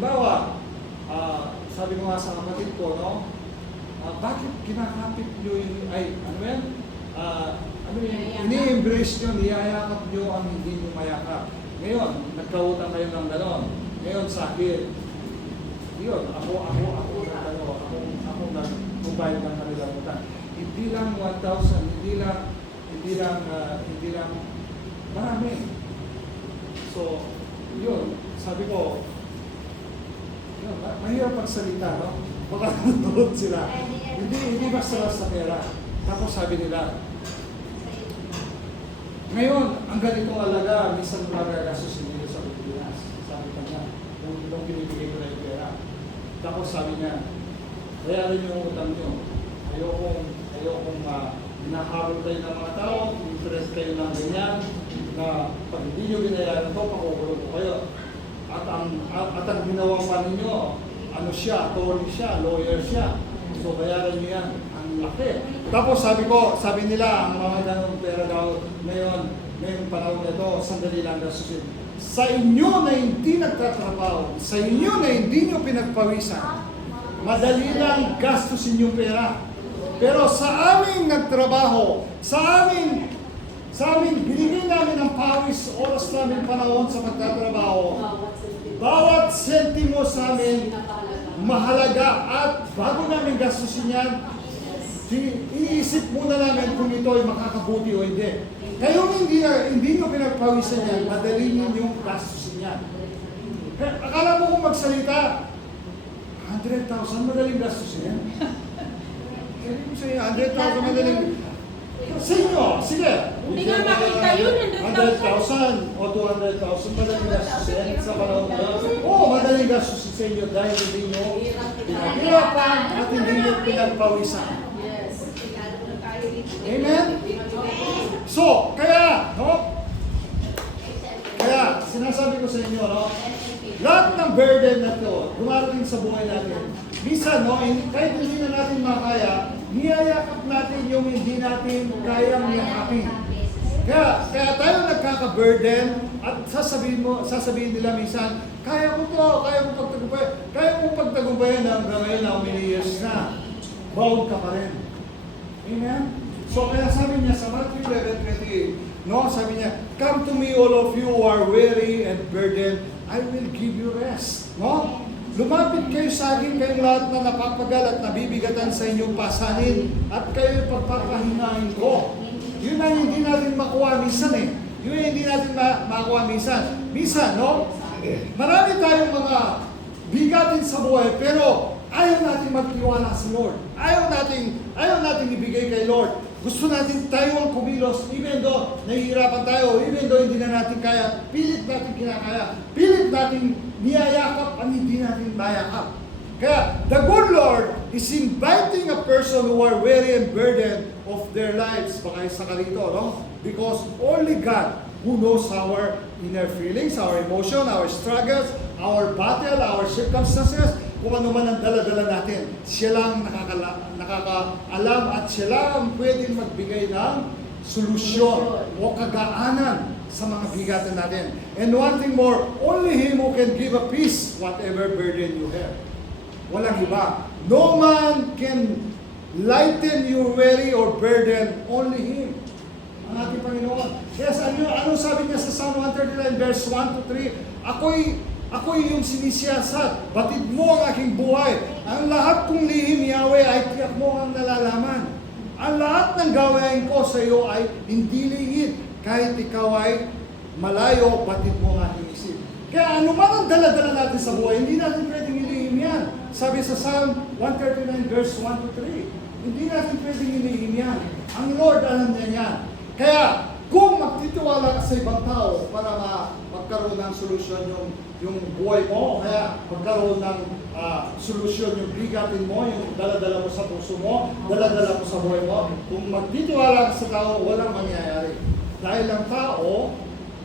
halimbawa, sabi ko nga sa kapatid ko, no? Bakit kinakapit nyo yung, ini-embrace nyo, niyayakap nyo ang hindi nyo mayakap. Ngayon, nagkautang kayo ng ganon. Ngayon sa akin, yun, ako nagpubayad ng kanilang utang. Hindi lang 1,000, hindi lang marami. So, yun, sabi ko, yun, mahirap magsalita, no? Baka nanonood sila. Hindi basta-basta pera. Tapos sabi nila, ngayon, ang ganitong alaga, minsan magagastusin nila sa Pilipinas. Sabi ka niya, nung binibigay ko na yung pera. Tapos sabi niya, bayaran niyo ang utang niyo. Ayokong hinahabol kayo ng mga tao, interest kayo ng ganyan, na pag hindi niyo binayaran ito, pakukulong ko kayo. At ang ginawang pa ninyo, attorney siya, lawyer siya. So bayaran niyo yan. Ang laki. Tapos sabi nila, ang mga ganong pera daw ngayong panahon na ito, sandali lang gastusin. Sa inyo na hindi nagtatrabaho, sa inyo na hindi nyo pinagpawisan, madali lang gastusin yung pera. Pero sa aming nagtrabaho, sa amin, binigay namin ang pawis, oras namin panahon sa magtatrabaho. Bawat sentimo sa amin, mahalaga at bago namin gastusin yan, iniisip muna namin kung ito ay makakabuti o hindi. Kayong hindi nyo pinagpawisan yan, madali nyo yung gastusin yan. Akala mo kung magsalita, 100,000 madaling gastusin yan. Sabi ko sa'yo, 100,000 madaling. Sa inyo, sige. Hindi nga makita yun, 100,000 o 200,000 madaling gastusin sa panahon na yun. Oo, madaling gastusin sa inyo dahil hindi nyo pinaghirapan at hindi nyo pinagpawisan. Amen? So, kaya sinasabi ko sa inyo, no? Lahat ng burden na ito, dumarating sa buhay natin. Minsan, no, kahit hindi na natin makaya, niyayakap natin yung hindi natin kayang yakapin. Kaya tayo nagkaka-burden at sasabihin nila minsan, kaya ko pagtagumpayan hanggang ngayon na many years na. Bound ka pa rin. Amen? So kaya sabi niya sa Matthew 11:28, no, sabi niya, come to me all of you who are weary and burdened, I will give you rest. No? Lumapit kayo sa akin, kayong lahat na napapagal at nabibigatan sa inyong pasanin at kayo pagpapahinain ko. Yun ang hindi natin makuha minsan eh. Yun ang hindi natin makuha minsan. Minsan, no? Marami tayong mga bigatin sa buhay, pero ayaw natin magtiwala sa Lord. Ayaw natin ibigay kay Lord. Gusto natin tayo ang kumilos, even though nahihirapan tayo, even though hindi na natin kaya, pilit natin kinakaya, pilit natin niyayakap ang hindi natin mayakap. Kaya, the good Lord is inviting a person who are weary and burdened of their lives. Baka isa ka rito, no? Because only God who knows our inner feelings, our emotion, our struggles, our battle, our circumstances, kung ano man ang dala-dala natin, siya lang nakakaalam at siya lang pwedeng magbigay ng solusyon o kagaanan sa mga bigatan natin. And one thing more, only Him who can give a peace whatever burden you have. Walang iba. No man can lighten your weary or burden, only Him. Ang ating Panginoon. Yes, ano sabi niya sa Psalm 139 verse 1 to 3? Ako'y yung sinisiyasat, batid mo ang aking buhay. Ang lahat kong lihim, Yahweh, ay tiyak mo ang nalalaman. Ang lahat ng gawain ko sa iyo ay hindi lihim. Kahit ikaw ay malayo, batid mo ang aking isip. Kaya ano man ang dala-dala natin sa buhay, hindi natin pwedeng ilihim yan. Sabi sa Psalm 139 verse 1 to 3, hindi natin pwedeng ilihim yan. Ang Lord alam niya yan. Kaya, kung magtitiwala ka sa ibang tao para magkaroon ng solusyon yung buhay mo, kaya magkaroon ng solusyon yung bigatin mo, yung dala-dala mo sa puso mo, dala-dala mo sa buhay mo, kung magtitiwala ka sa tao, walang mangyayari. Dahil ang tao,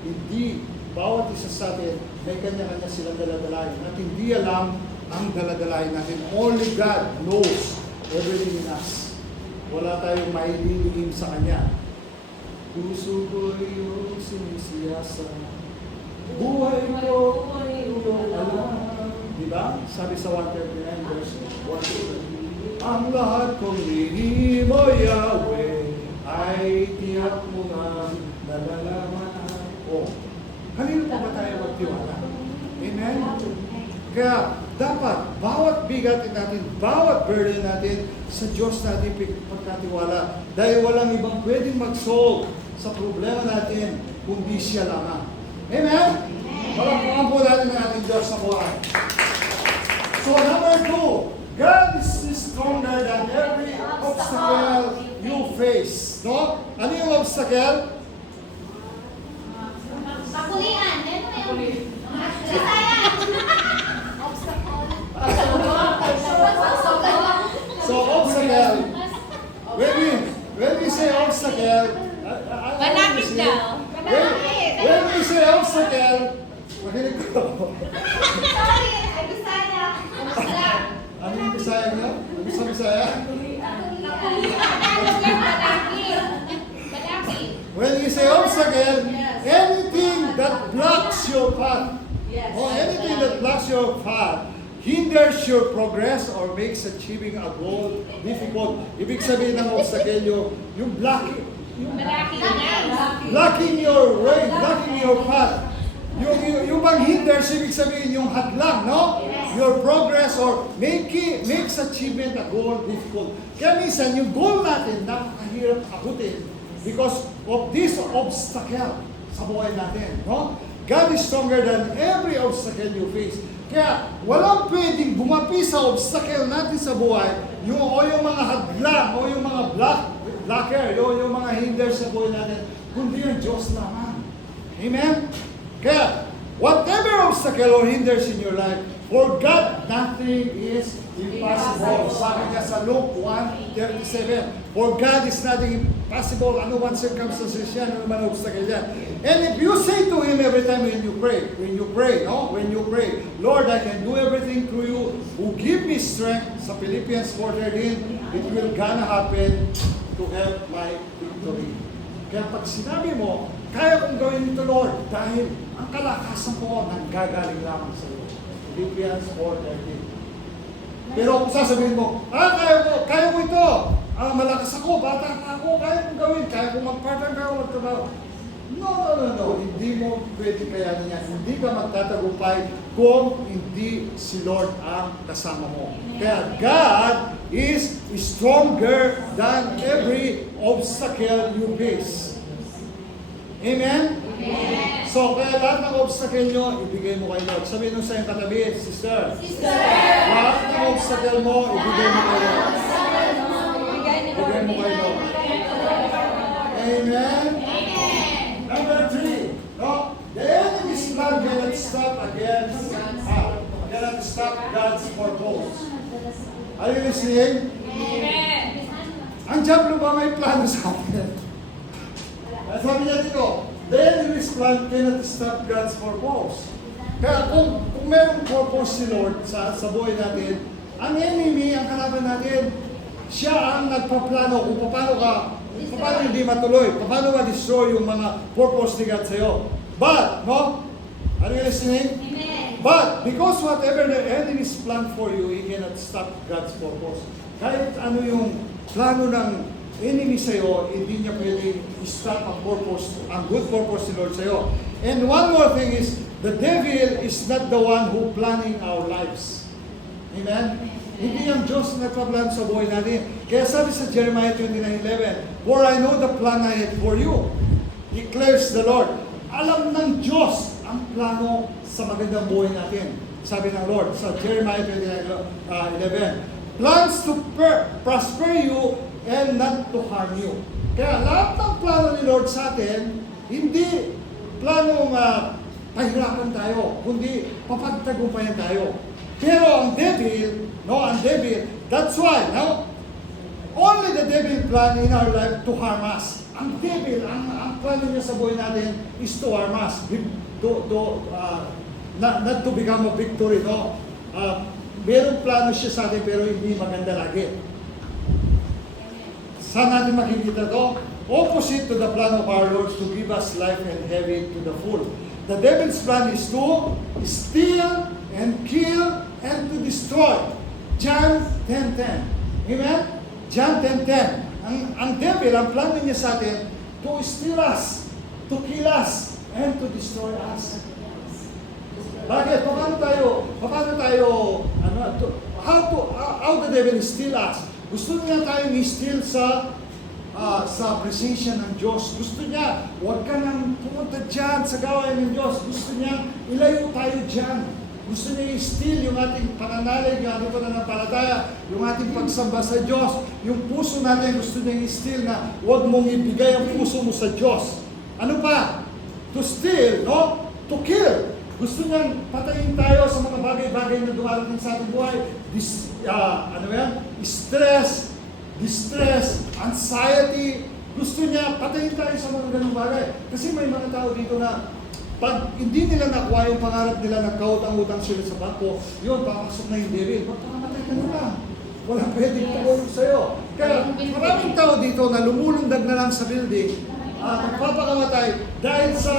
hindi, bawat isa sa atin, may kanya-kanya silang daladalahin at hindi alam ang daladalahin natin. Only God knows everything in us. Wala tayong maililihim sa Kanya. Puso ko'y iyong sinisiyasa, buhay ko iyong alam. Diba? ba? Sabi sa 139 verse 1. Ang lahat kong lihim mo, Yahweh, ay tiyak mo nga nalalaman ko. Kanino pa ba tayo magtiwala? Amen? Kaya dapat, bawat bigat natin, bawat burden natin, sa Diyos natin pagkatiwala. Dahil walang ibang pwedeng mag-solve sa problema natin, kundi siya lamang. Amen? Palagpuan po natin ang ating Diyos sa buhay. So number 2, God is stronger than every obstacle you face. No? Ano yung obstacle? Pakulian. Ano yun? Bisaya. So obstacle, when we say obstacle, Malapit daw. when we say obstacle, makinig ko. Sorry, ay Bisaya. Ano yung Bisaya niyo? Ano sa Bisaya? When we say obstacle, anything that blocks your path, or anything that blocks your path, hinders your progress or makes achieving a goal difficult. Ibig sabihin ng obstacle yung blocking your way, blocking your path. Yung bang hinders, ibig sabihin yung hadlang, no? Your progress or makes achievement a goal difficult. Kaya minsan, yung goal natin, napakahirap akutin because of this obstacle sa buhay natin, no? God is stronger than every obstacle you face. Kaya walang pwedeng bumapi sa obstacle natin sa buhay, yung mga hadlang, o yung mga blocker, yung mga hinders sa buhay natin, kundi yung Diyos lamang. Amen? Kaya, whatever obstacle or hinders in your life, for God, nothing is impossible. Sabi niya sa Luke 1:37, for God is nothing impossible. Ano man circumstances yan, ano man obstacle yan. And if you say to Him every time when you pray, Lord, I can do everything through you who give me strength, sa Philippians 4:13, it will gonna happen to help my victory. Kaya pag sinabi mo, kaya kong gawin ito, Lord, dahil ang kalakasan ko nanggagaling lamang sa iyo. Philippians 4:13. Pero kung sasabihin mo, kaya ko ito, malakas ako, bata pa ako, kaya kong gawin, kaya kong mag-partner, kaya kong magtrabaho. No. Hindi mo pwede kayanin yan. Hindi ka magtatagumpay kung hindi si Lord ang kasama mo. Kaya God is stronger than every obstacle you face. Amen? Amen. So, kaya lahat ng obstacle nyo, ibigay mo kay Lord. Sabihin nyo sa iyong katabi, sister. Lahat ng obstacle mo, ibigay mo kay Lord. Ibigay mo kay Lord. Amen? Number 3, no? The enemy's plan cannot stop God's purpose. Are you listening? Ang Diablo ba may plano sa atin? Sabi niya dito, the enemy's plan cannot stop God's purpose. Kaya kung mayroong purpose si Lord sa buhay natin, ang enemy, ang kalaban natin, siya ang nagpaplano kung paano hindi matuloy, paano ma-destroy yung mga purpose ni God sa'yo. But, no? Are you listening? Amen. But, because whatever the enemy's plan for you, he cannot stop God's purpose. Kahit ano yung plano ng enemy sa'yo, hindi niya pwedeng stop ang purpose, ang good purpose ni Lord sa'yo. And one more thing is, the devil is not the one who planning our lives. Amen? Hindi ang Diyos nagpa-plan sa buhay natin. Kaya sabi sa Jeremiah 29:11, for I know the plan I have for you, declares the Lord. Alam ng Diyos ang plano sa magandang buhay natin. Sabi ng Lord sa Jeremiah 29:11, plans to prosper you and not to harm you. Kaya lahat ng plano ni Lord sa atin, hindi planong pahirapan tayo, kundi papagtagumpayan tayo. Pero ang devil, that's why, only the devil plan in our life to harm us. Ang devil, ang plano niya sa buhay natin is to harm us, not to become a victory, no? Merong plano siya sa atin pero hindi maganda lagi. Saan natin makikita to? Opposite to the plan of our Lord to give us life and have it to the full. The devil's plan is to steal and kill and to destroy. John 10:10. Amen? John 10:10. Ang devil, ang plano niya sa atin, to steal us, to kill us, and to destroy us. Bakit? How the devil steal us? Gusto niya tayong i-steal sa presensya ng Diyos. Gusto niya, huwag ka nang pumunta dyan sa gawain ng Diyos. Gusto niya, ilayo tayo dyan. Gusto niya i-steal yung ating pananalig, yung ating pananampalataya, yung ating pagsamba sa Diyos. Yung puso natin, gusto niya i-steal na huwag mong ibigay ang puso mo sa Diyos. Ano pa? To steal, no? To kill. Gusto niyang patayin tayo sa mga bagay-bagay na dumarating sa ating buhay. Stress, distress, anxiety. Gusto niya patayin tayo sa mga ganung bagay. Kasi may mga tao dito na pag hindi nila nakuha yung pangarap nila, nagkautang-utang sila sa bangko, yun, papasok na yung devil. Magpakamatay ka na lang. Walang pwedeng tumulong sa'yo. Kaya maraming tao dito na lumulundag na lang sa building, magpapakamatay dahil sa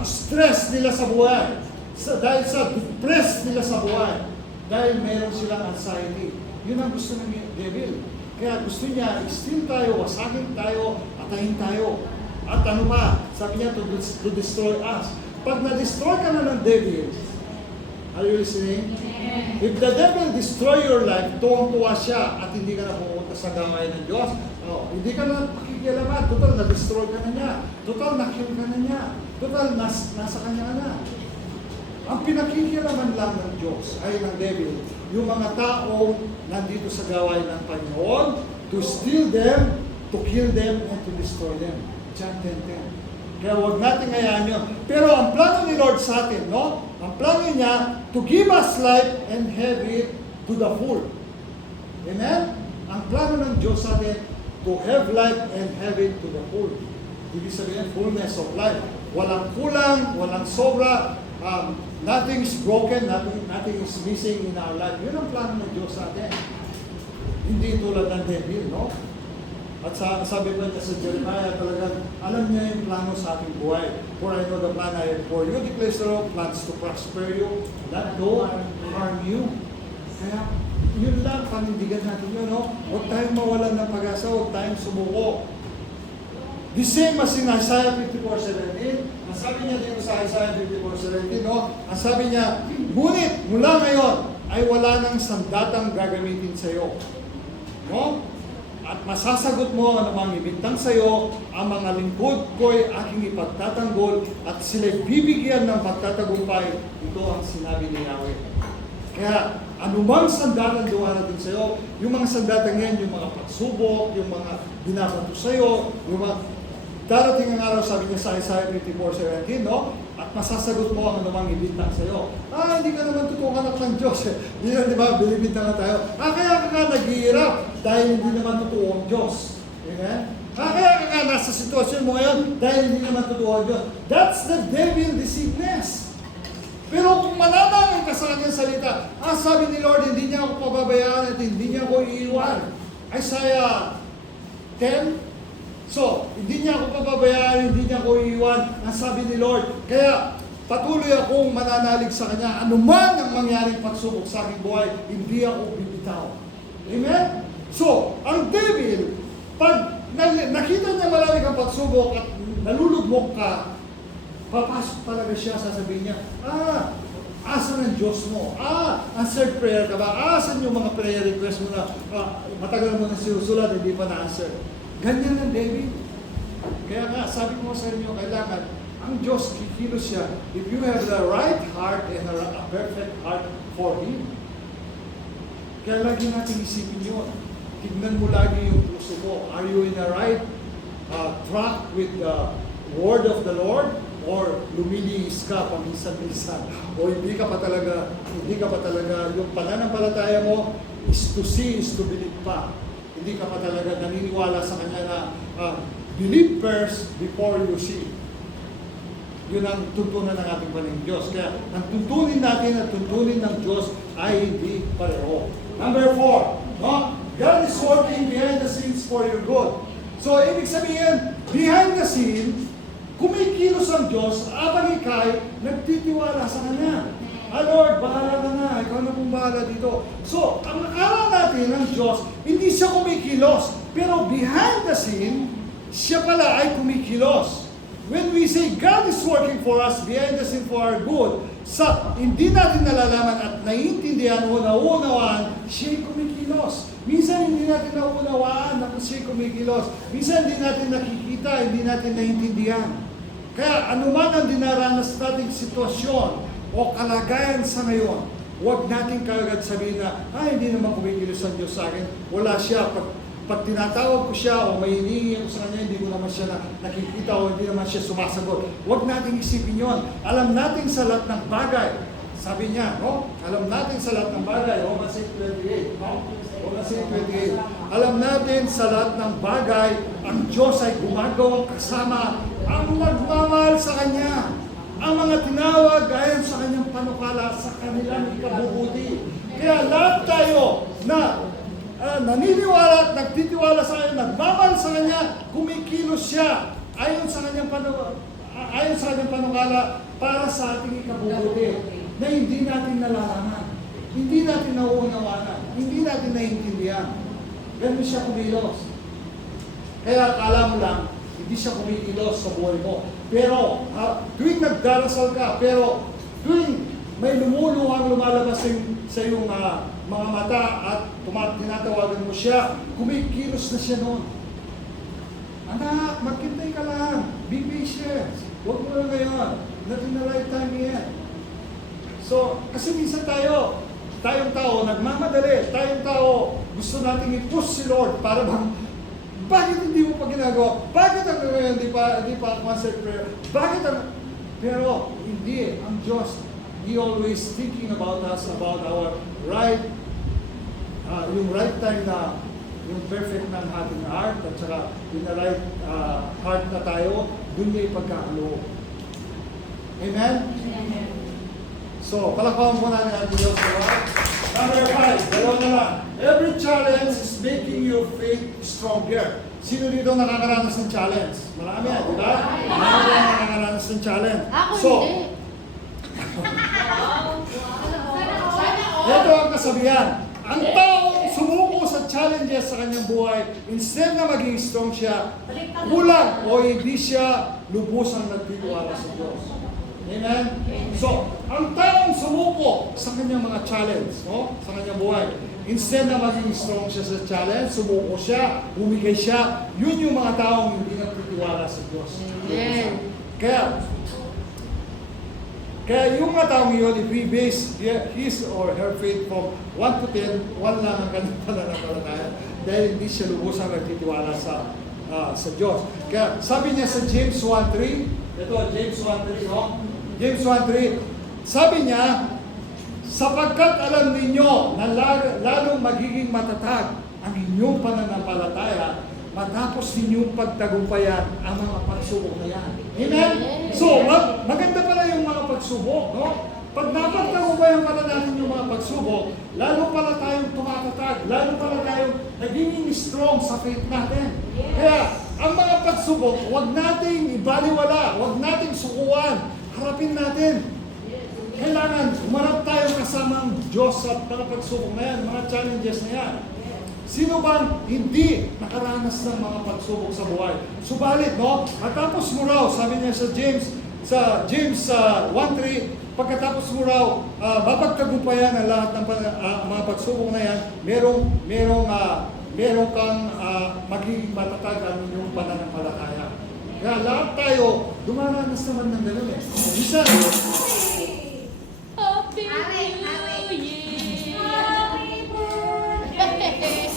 stress nila sa buhay, dahil sa depress nila sa buhay, dahil meron silang anxiety. Yun ang gusto ng devil. Kaya gusto niya, i-steal tayo, wasakin tayo, atayin tayo. At ano pa, sabi niya, to destroy us. Pag na-destroy ka na ng devil, are you listening? If the devil destroy your life, tuwang-tuwa siya at hindi ka na pumunta sa gawain ng Diyos, hindi ka na pakikialaman, total na-destroy ka na niya, total na-kill ka na niya, total nasa kanya ka na. Ang pinakikialaman lang ng Diyos ay ng devil, yung mga taong nandito sa gawain ng Panginoon, to steal them, to kill them, and to destroy them. John 10:10. Kaya huwag natin hayaan yun. Pero ang plano ni Lord sa atin, no? Ang plano niya, to give us life and have it to the full. Amen? Ang plano ng Diyos sa atin, to have life and have it to the full. Ibig sabihin, fullness of life. Walang kulang, walang sobra, nothing is broken, nothing is missing in our life. Yun ang plano ng Diyos sa atin. Hindi tulad ng devil, no? At sabi ko niya sa Jeremiah, talagang alam niya yung plano sa ating buhay. For I know the plan I have for you, declares the Lord, plans to prosper you, not to harm you. Kaya yun lang, panindigan natin yun, no? Huwag tayong mawalan ng pag-asa, huwag tayong sumuko. The same as in Isaiah 54:17, ang sabi niya dito sa Isaiah 54:17, no? Ang sabi niya, ngunit mula ngayon ay wala nang sandatang gagamitin sa iyo. No? At masasagot mo ang mga ibintang sa iyo, ang mga lingkod ko'y aking ipagtatanggol at sila'y bibigyan ng pagtatagumpay. Ito ang sinabi ni Yahweh. Kaya anumang sandatan dumarating sa iyo, yung mga sandatan yan, yung mga pagsubok, yung mga binabato sa iyo, yung mga darating ang araw, sabi niya sa Isaiah 54:17, no? At masasagot mo ang anumang ibintang sa iyo. Hindi ka naman totoong anak ng Diyos. Di ba, binibintang na tayo. Kaya ka naghihirap dahil hindi naman totoo ang Diyos. Amen? Kaya ka nasa sitwasyon mo ngayon dahil hindi naman totoo ang Diyos. That's the devil deceiveness. Pero kung mananangin ka sa kanyang salita, sabi ni Lord, hindi niya ako pababayaan at hindi niya ako iiwan. Isaiah 10. So, hindi niya ako pababayaan, hindi niya ako iiwan, ang sabi ni Lord. Kaya, patuloy akong mananalig sa Kanya. Ano man ang mangyaring pagsubok sa aking buhay, hindi ako bibitaw. Amen? So, ang devil, pag nakita niya marami kang pagsubok at nalulugmok ka, papasok talaga siya, sasabihin niya, asan ang Diyos mo? Answered prayer ka ba? Asan yung mga prayer request mo na matagal mo na sinusulat, hindi pa na-answer? Ganyan ang David. Kaya nga, sabi ko sa inyo, kailangan, ang Diyos, kikilos siya, if you have the right heart and a perfect heart for Him. Kaya lagi natin isipin yun. Tignan mo lagi yung puso mo. Are you in the right track with the word of the Lord? Or lumilihis ka paminsan-minsan? O hindi ka pa talaga, yung pananampalataya mo is to see, is to believe pa. Hindi ka pa talaga naniniwala sa Kanya na believe first before you see. Yun ang tuntunan ng ating Panginoong Diyos. Kaya ang tuntunin natin at tuntunin ng Diyos ay hindi pareho. Number 4, no? God is working behind the scenes for your good. So, ibig sabihin, behind the scene, kumikilos ang Diyos, abang ikay, nagtitiwala sa Kanya. Lord, bahala ka na. Ikaw na bahala dito. So, ang akala natin ng Diyos, hindi siya kumikilos. Pero behind the scene, siya pala ay kumikilos. When we say God is working for us, behind the scene for our good, hindi natin nalalaman at naiintindihan o naunawaan, siya'y kumikilos. Minsan hindi natin naunawaan na siya'y kumikilos. Minsan hindi natin nakikita, hindi natin naiintindihan. Kaya anuman ang dinaranas nating sitwasyon o kalagayan sa ngayon, huwag natin kagad sabihin na, hindi naman kumikilos ang Diyos sa akin. Wala siya. Pag tinatawag ko siya o may hinihingi ko sa kanya, hindi ko naman siya nakikita o hindi naman siya sumasagot. Huwag natin isipin yon. Alam natin sa lahat ng bagay. Sabi niya, no? Alam natin sa lahat ng bagay. Romans 8:28. No? Romans 8:28. Alam natin sa lahat ng bagay, ang Diyos ay gumagawang kasama ang nagmamahal sa Kanya. Ang mga tinawag ayon sa Kanyang panukala sa kanilang ikabubuti. Kaya lahat tayo na naniniwala at nagtitiwala sa Kanya, nagmamahal sa Kanya, kumikilos siya ayon sa Kanyang panukala para sa ating ikabubuti na hindi natin nalalaman, hindi natin nauunawanan, hindi natin naiintindihan. Ganun siya kumilos. Kaya akala mo lang, hindi siya kumikilos sa buhay mo. Pero tuwing nagdarasal ka, pero tuwing may lumuluhang lumalabas sa iyong mga mata at tinatawagan mo siya, kumikilos na siya noon. Anak, magkintay ka lang. Be patient. Huwag mo lang ngayon. Not in the right time yet. So, kasi minsan tayong tao, nagmamadali. Tayong tao, gusto nating i-push si Lord para bakit hindi mo pa ginagawa? Bakit ang ngayon, hindi pa answered prayer? Pero, hindi. Ang Diyos, He always thinking about us, about our right, yung right time na, yung perfect ng ating heart, at saka yung the right heart na tayo, dun niya ipagkakaloob. Amen? Amen. So, palakpakan muna natin ang Diyos. Number 5, dalawa na lang. Every challenge is making your faith stronger. Sino dito nakakaranas ng challenge? Marami yan, di ba? Marami yan nakakaranas ng challenge. Ako So, hindi. ito ang kasabihan. Ang taong sumuko sa challenges sa kanyang buhay, instead na maging strong siya, kulang o hindi siya lubusang nagtitiwala sa Diyos. Amen? So, ang taong sumuko sa kanyang mga challenge, no? Sa kanyang buhay, instead na maging strong siya sa challenge, sumuko siya, bumigay siya, yun yung mga taong hindi nagtitiwala sa Diyos. Amen. Kaya yung mga taong yun, if we base his or her faith from 1 to 10, 1 lang ang kanyang pananampalataya dahil hindi siya lubusang nagtitiwala sa Diyos. Kaya sabi niya sa James 1:3, ito James 1:3, no? James 1:3, sabi niya, sapagkat alam ninyo na lalong magiging matatag ang inyong pananampalataya matapos ninyong pagtagumpayan ang mga pagsubok na yan. Amen? So, maganda pala yung mga pagsubok, no? Pag napagtagumpayan pala natin yung mga pagsubok, lalo pala tayong tumatatag, lalo pala tayong naging strong sa faith natin. Kaya, ang mga pagsubok, huwag nating ibaliwala, huwag nating sukuan, harapin natin. Kailangan, umarap tayo kasama ang Diyos sa mga pagsubok na yan, mga challenges na yan. Sino bang hindi nakaranas ng mga pagsubok sa buhay? Subalit, no? Matapos mo raw, sabi niya sa James 1:3, pagkatapos mo raw, mapagtagumpayan ang lahat ng mga pagsubok na yan, meron kang magiging matatag ang inyong pananampalataya. Kaya lahat tayo, dumaranas naman ng gano'n eh. Isa, Happy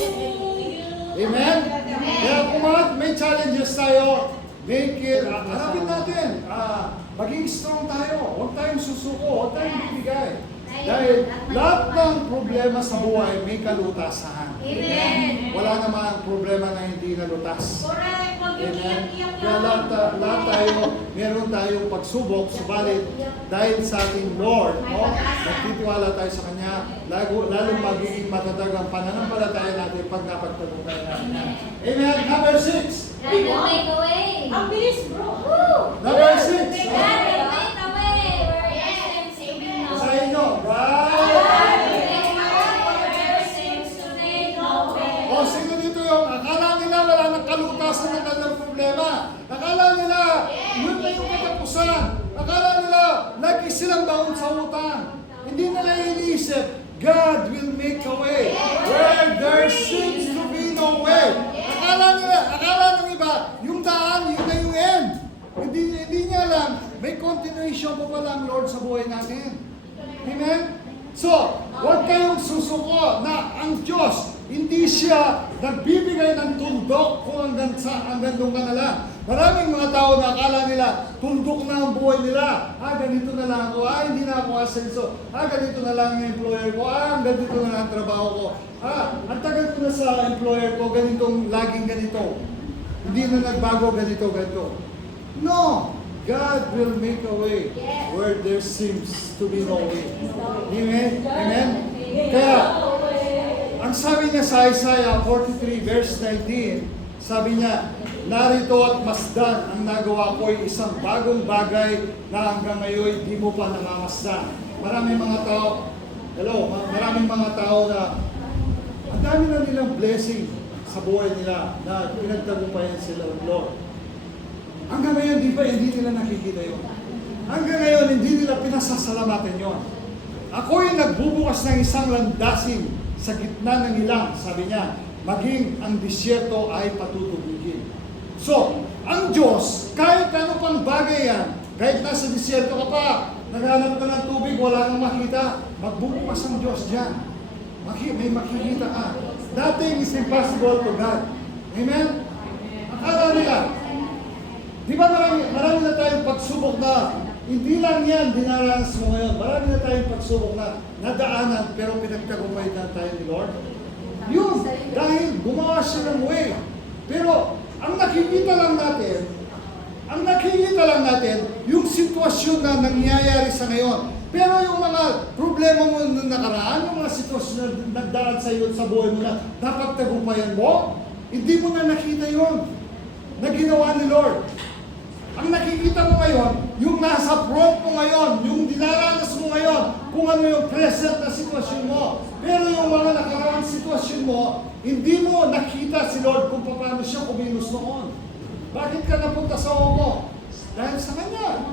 New Year! amen? Kaya kung may challenges tayo, make it, harapin natin. Maging strong tayo. Huwag tayong susuko. Huwag tayong bibigay. Dahil lahat ng problema sa buhay may kalutasan. Amen. Wala namang problema na hindi nalutas. Correct. Huwag yung Amen. iyak-iyak Kaya lahat tayo, meron tayong pagsubok, subalit dahil sa ating Lord, no, nagtitiwala tayo sa Kanya, lalong magiging matatag ang pananampalataya natin pag napagtagumpayan natin. Amen. Number 6. Take away. Ang bilis, bro. Number 6. Take away. Yes. Basahin nyo. Right. iniisip, God will make a way where there seems to be no way. Akala ng iba, yung daan, yun na yung end. Hindi niya alam, may continuation pa pala ang Lord sa buhay natin. Amen? So, huwag kayong susuko na ang Diyos, hindi siya nagbibigay ng tuldok kung hanggang doon ka na lang. Maraming mga tao na akala nila, tuldok na ang buhay nila. Ganito na lang ako. Hindi na ako asenso. Ganito na lang ang employer ko. Ganito na lang ang trabaho ko. Ang tagal ko na sa employer ko, laging ganito. Hindi na nagbago ganito. No! God will make a way where there seems to be no way. Amen? Amen? Kaya, ang sabi niya sa Isaiah 43 verse 19, sabi niya, narito at masdan ang nagawa ko ay isang bagong bagay na hanggang ngayon di mo pa namamasdan. Maraming mga tao na ang dami na nilang blessing sa buhay nila na pinagtagumpayan sila ng Lord. Hanggang ngayon, hindi nila nakikita yun. Hanggang ngayon, hindi nila pinasasalamatan yun. Ako'y nagbubukas ng isang landasin sa gitna ng ilang, sabi niya, maging ang disyerto ay patutubigin. So, ang Diyos, kahit ano pang bagay yan, kahit nasa disyerto ka pa, naghanap ka ng tubig, wala kang makita, magbubukas ang Diyos dyan. May makikita ka. Nothing is impossible to God. Amen? Akala nila, di ba marami na tayong pagsubok na hindi lang yan dinaranas mo ngayon. Marami na tayong pagsubok na nadaanan pero pinagtagumpay na tayo ni Lord. Yun, dahil gumawa siya ng way. Pero ang nakikita lang natin yung sitwasyon na nangyayari sa ngayon. Pero yung mga problema mo na nakaraan, yung mga sitwasyon na nagdaan sa iyo sa buhay mo na dapat tagumpayan mo, hindi mo na nakita yun na ginawa ni Lord. Ang nakikita mo ngayon, yung nasa front mo ngayon, yung dinaranas mo ngayon, kung ano yung present na sitwasyon mo. Pero yung mga nakaraang sitwasyon mo, hindi mo nakita si Lord kung paano siya kumilos noon. Bakit ka napunta sa Omo? Dahil sa Kanya.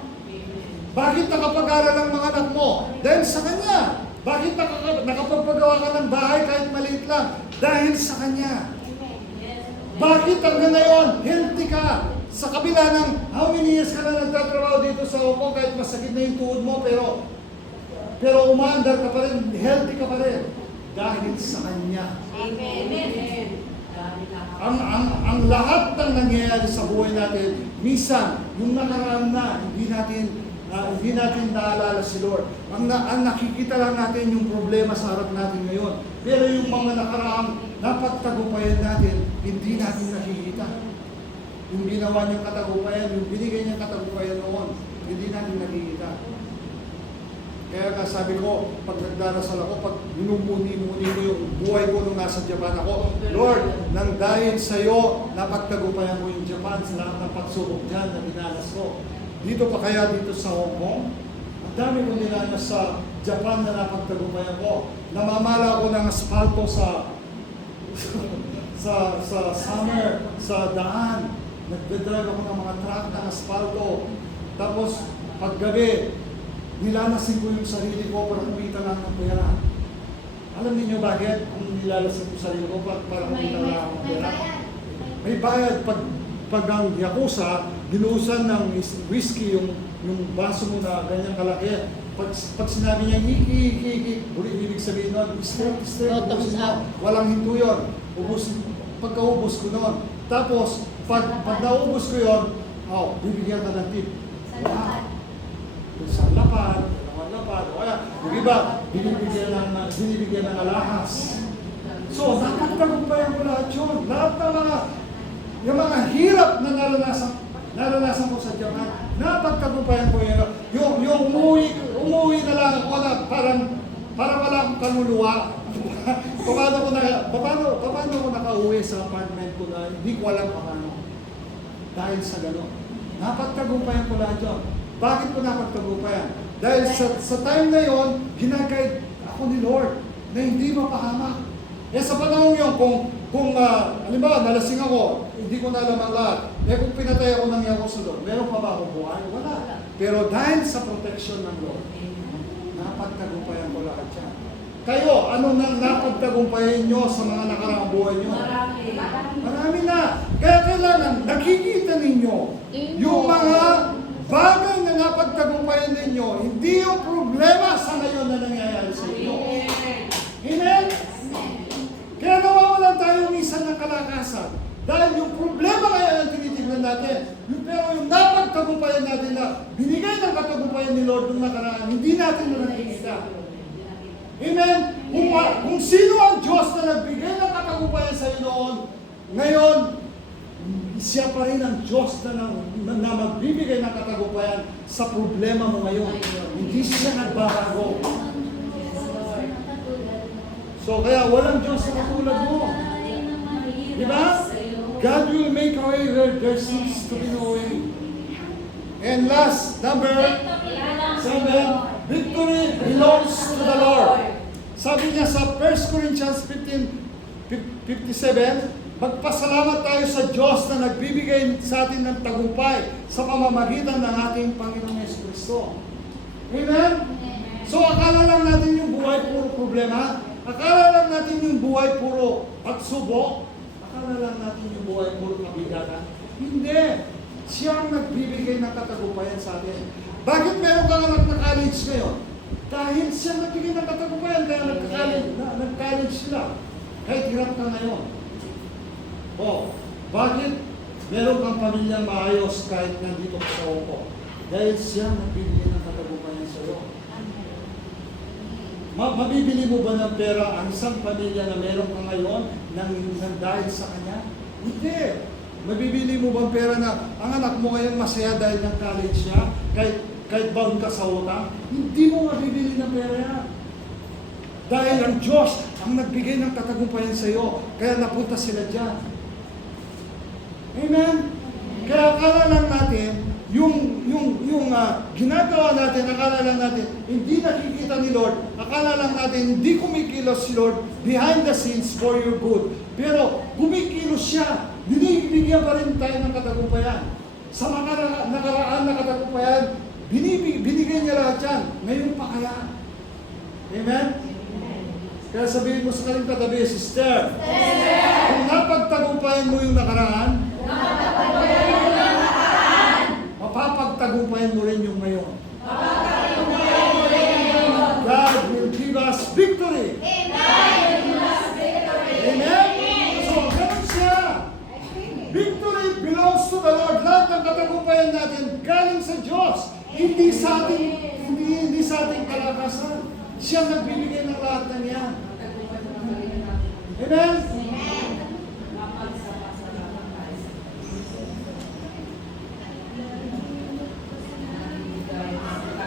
Bakit nakapag-aral ang mga anak mo? Dahil sa Kanya. Bakit nakapagpagawa ka ng bahay kahit maliit lang? Dahil sa Kanya. Bakit hanggang ngayon, healthy ka? Sa kabila ng how many years ka na nagtatrabaho dito sa Opo, kahit masakit na yung tuhod mo, pero umaandar ka pa rin, healthy ka pa rin. Dahil sa Kanya. Amen. Ang lahat ng nangyayari sa buhay natin, minsan, yung nakaraan na, hindi natin naalala si Lord. Ang nakikita lang natin yung problema sa harap natin ngayon. Pero yung mga nakaraang napagtagumpayan natin, hindi natin nakikita. Yung ginawa niyang katagumpayan, yung binigay niyang katagumpayan noon, hindi natin nakikita. Kaya nga sabi ko, pag nagdarasal ako, pag minumuni-muni ko yung buhay ko nung nasa Japan ako, Lord, nang dahil sa'yo, napagtagumpayan ko yung Japan sa lahat ng pagsubok dyan na dinanas ko. Dito pa kaya dito sa Hong Kong, ang dami ko dinanas sa Japan na napagtagumpayan ko. Namamala ko ng asfalto sa summer, sa daan. Nagdadrive ako ng mga truck ng asfalto. Tapos, paggabi, nilalasin ko yung sarili ko para kumita lang ng pera. Alam niyo bakit? Kung nilalasin ko yung sarili ko para kumita lang ng pera. May bayad. Pag ang Yakuza, ginuusan ng whiskey yung baso mo na ganyang kalaki. Pag sinabi niya, iki, ibig sabihin nun, straight, ubusin mo. Walang hinto yun. Pagkaubos ko nun. Tapos, pag naubos ko yun, bibigyan ka ng tip. Isang lapad, dalawang lapad, o kaya, yung iba, binibigyan ng alahas. So, nakatagumpayan ko lahat yun. Lahat ng yung mga hirap na naranasan ko sa Japan, napagtagumpayan ko yun. Yung umuwi na lang ako na parang wala akong kaluluwa. Paano ko nakauwi sa apartment ko na hindi ko alam paano. Dahil sa gano'n. Napagtagumpayan ko lahat yun. Bakit ko napagtagumpayan? Dahil sa time na yon, ginagayad ako ni Lord na hindi mapahamak. Sa panahon yun, kung halimbawa, nalasing ako, hindi ko na alam ang lahat. Kung pinatay ako ng yawa sa Lord, meron pa ba akong buhay? Wala. Pero dahil sa protection ng Lord, napagtagumpayan ko lahat yan. Kayo, ano nang napagtagumpayan nyo sa mga nakaraang buhay nyo? Marami na. Kaya kailangan nakikita ninyo yung mga bagay na napagtagumpayan ninyo, hindi yung problema sa ngayon na nangyayari sa inyo. Amen? Kaya nawawalan tayo minsan ng kalakasan. Dahil yung problema ngayon ang tinitignan natin. Pero yung napagtagumpayan natin na binigay ng katagumpayan ni Lord nung nakaraan, hindi natin na nakikita. Amen? Kung sino ang Diyos na nagbigay ng katagumpayan sa iyo noon, ngayon, siya pa rin ang Diyos na magbibigay ng katagumpayan sa problema mo ngayon. Hindi siya nagbabago. So kaya walang Diyos na katulad mo. Di ba? God will make a way where there seems to be no way. And last, number 7, victory belongs to the Lord. Sabi niya sa 1 Corinthians 15:57, magpasalamat tayo sa Diyos na nagbibigay sa atin ng tagumpay sa pamamagitan ng ating Panginoong Jesucristo. Amen? So akala lang natin yung buhay puro problema, akala lang natin yung buhay puro pagsubok, akala lang natin yung buhay puro kabigatan. Hindi. Siya ang nagbibigay ng katagumpayan sa atin. Bakit meron kang anak na college ngayon? Dahil siya nagbigay ng katagumpayan, kaya nag-college sila. Kahit hirap ka ngayon. Bakit meron kang pamilyang maayos kahit nandito ka sa Hongkong? Dahil siya nagbibigay ng katagumpayan sa iyo. Mabibili mo ba ng pera ang isang pamilya na meron ka ngayon nang dahil sa kanya? Hindi. Mabibili mo bang pera na ang anak mo ngayon masaya dahil ng college niya, kahit bound ka sa utang? Hindi mo mabibili ng pera yan. Dahil ang Diyos ang nagbigay ng katagumpayan sa iyo, kaya napunta sila dyan. Amen? Kaya akala lang natin, yung ginagawa natin, akala lang natin, hindi nakikita ni Lord, akala lang natin, hindi kumikilos si Lord behind the scenes for your good. Pero kumikilos siya, binibigyan pa rin tayo ng katagumpayan. Sa mga nakaraan na katagumpayan, binigay niya lahat yan. Ngayon pa kaya. Amen? Kaya sabihin mo sa kaling katabi, sister, kung napagtagumpayan mo yung nakaraan, mapapagtagumpayan mo rin yung ngayon. God will give us victory. Amen? So, ganun siya. Victory belongs to the Lord. Lahat ng katagumpayan natin galing sa Diyos. Hindi sa ating kalakasan. Siya nagbibigay ng lahat ng yan. Amen?